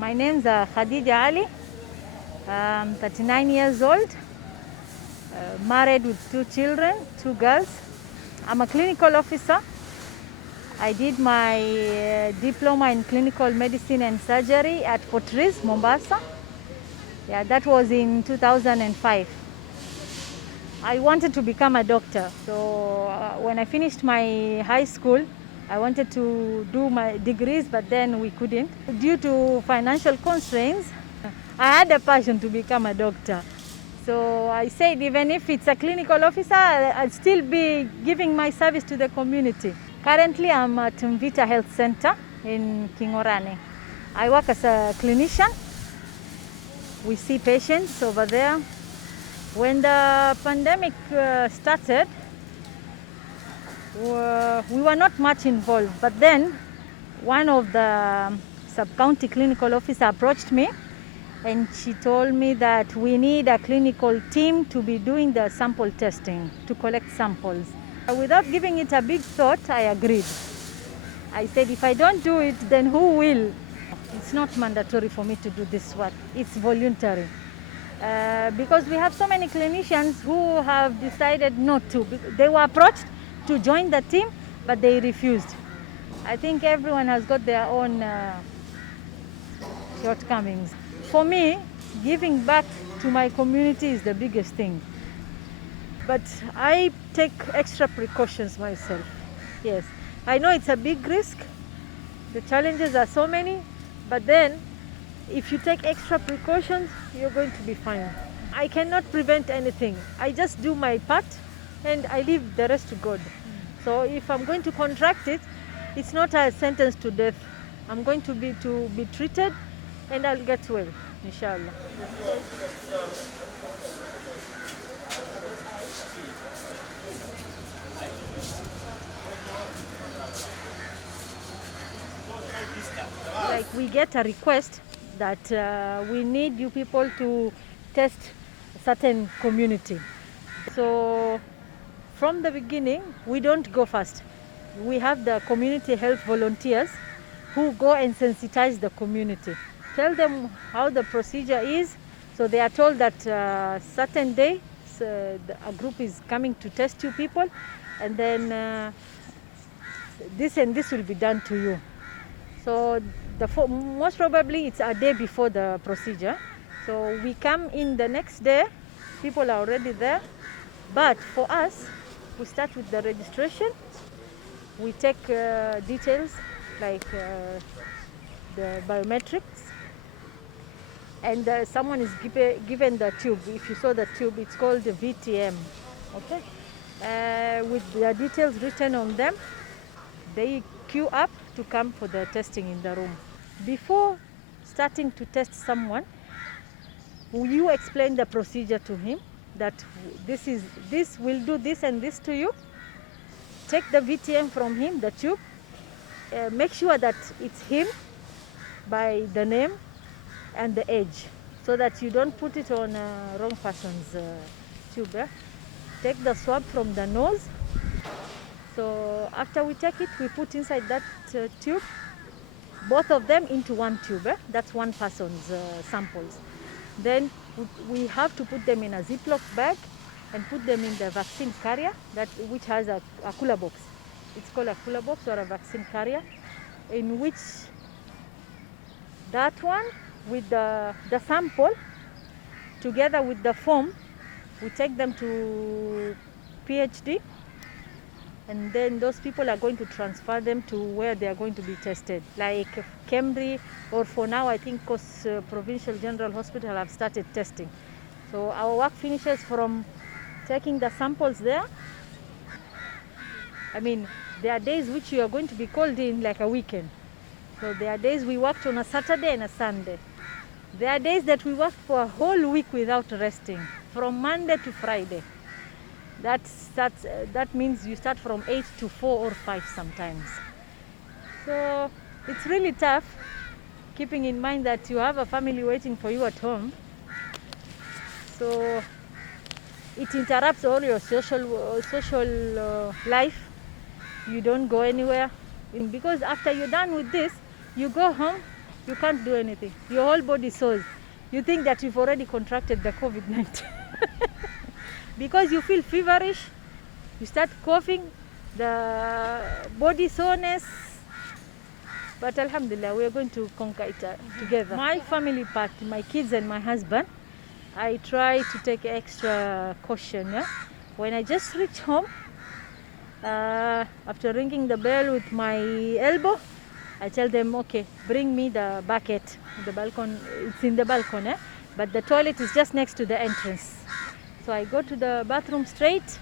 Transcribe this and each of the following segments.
My name's Khadija Ali. I'm 39 years old, married with 2 children, 2 girls. I'm a clinical officer. I did my diploma in clinical medicine and surgery at Portris, Mombasa. Yeah, that was in 2005. I wanted to become a doctor. So when I finished my high school, I wanted to do my degrees, but then we couldn't. Due to financial constraints, I had a passion to become a doctor. So I said, even if it's a clinical officer, I'll still be giving my service to the community. Currently, I'm at Mvita Health Center in Kingorane. I work as a clinician. We see patients over there. When the pandemic started, we were not much involved, but then one of the sub-county clinical officer approached me and she told me that we need a clinical team to be doing the sample testing, to collect samples. Without giving it a big thought, I agreed. I said, if I don't do it, then who will? It's not mandatory for me to do this work, it's voluntary. Because we have so many clinicians who have decided not to. They were approached to join the team, but they refused. I think everyone has got their own shortcomings. For me, giving back to my community is the biggest thing. But I take extra precautions myself. Yes, I know it's a big risk. The challenges are so many, but then if you take extra precautions, you're going to be fine. I cannot prevent anything. I just do my part and I leave the rest to God. So if I'm going to contract it, it's not a sentence to death. I'm going to be treated and I'll get well, inshallah. Like we get a request that we need you people to test a certain community. So from the beginning, we don't go first. We have the community health volunteers who go and sensitize the community. Tell them how the procedure is. So they are told that certain day a group is coming to test you people, and then this and this will be done to you. So most probably it's a day before the procedure. So we come in the next day, people are already there. But for us, we start with the registration. We take details like the biometrics. And someone is given the tube. If you saw the tube, it's called the VTM. Okay? With the details written on them, they queue up to come for the testing in the room. Before starting to test someone, you explain the procedure to him, that this will do this and this to you. Take the VTM from him, the tube, make sure that it's him by the name and the age, so that you don't put it on wrong person's tube. Take the swab from the nose. So after we take it, we put inside that tube, both of them into one tube. That's one person's samples. Then we have to put them in a Ziploc bag and put them in the vaccine carrier, which has a cooler box. It's called a cooler box or a vaccine carrier, in which that one with the sample together with the form, we take them to PhD, and then those people are going to transfer them to where they are going to be tested, like Cambridge, or for now I think Coast Provincial General Hospital have started testing. So our work finishes from taking the samples there. I mean, there are days which you are going to be called in like a weekend. So there are days we worked on a Saturday and a Sunday. There are days that we work for a whole week without resting, from Monday to Friday. That means you start from 8 to 4 or 5 sometimes. So it's really tough, keeping in mind that you have a family waiting for you at home. So it interrupts all your social life. You don't go anywhere, because after you're done with this, you go home you can't do anything. Your whole body sores. You think that you've already contracted the COVID-19 because you feel feverish, you start coughing, the body soreness. But alhamdulillah, we are going to conquer it together. My family part, my kids and my husband, I try to take extra caution. Yeah? When I just reach home, after ringing the bell with my elbow, I tell them, okay, bring me the bucket. The balcony, it's in the balcony, but the toilet is just next to the entrance. So I go to the bathroom straight.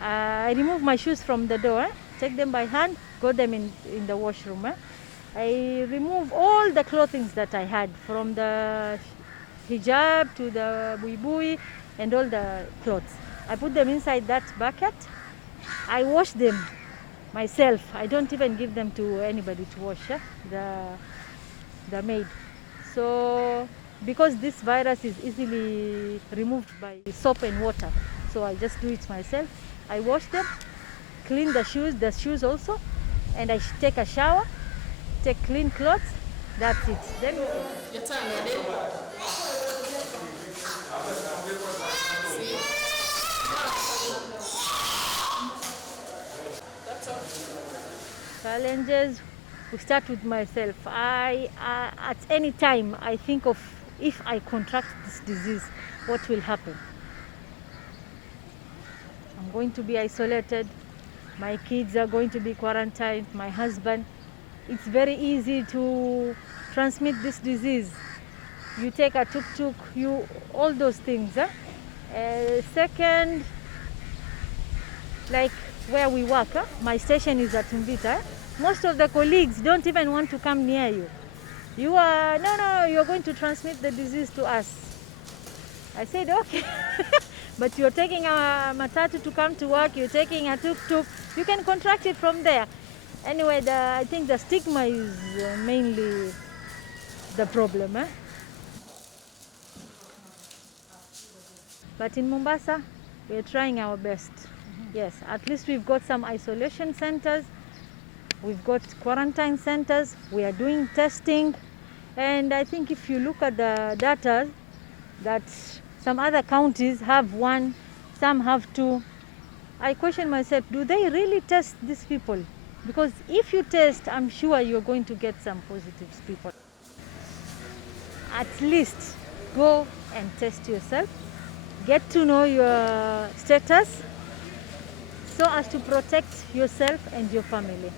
I remove my shoes from the door, take them by hand, go them in the washroom. I remove all the clothing that I had, from the hijab to the buibui and all the clothes. I put them inside that bucket. I wash them myself. I don't even give them to anybody to wash, the maid. So because this virus is easily removed by soap and water, so I just do it myself. I wash them, clean the shoes also, and I take a shower, take clean clothes. That's it. Then your turn, ready? Challenges, we start with myself. At any time I think of, if I contract this disease, what will happen? I'm going to be isolated, my kids are going to be quarantined, my husband. It's very easy to transmit this disease. You take a tuk-tuk, all those things. Second, like where we work, my station is at Mvita. Most of the colleagues don't even want to come near you. No, you're going to transmit the disease to us. I said, okay. But you're taking a matatu to come to work, you're taking a tuk-tuk, you can contract it from there. Anyway, I think the stigma is mainly the problem. But in Mombasa, we're trying our best. Yes, at least we've got some isolation centers, we've got quarantine centers, we are doing testing. And I think if you look at the data, that some other counties have 1, some have 2. I question myself, do they really test these people? Because if you test, I'm sure you're going to get some positive people. At least go and test yourself, get to know your status, so as to protect yourself and your family.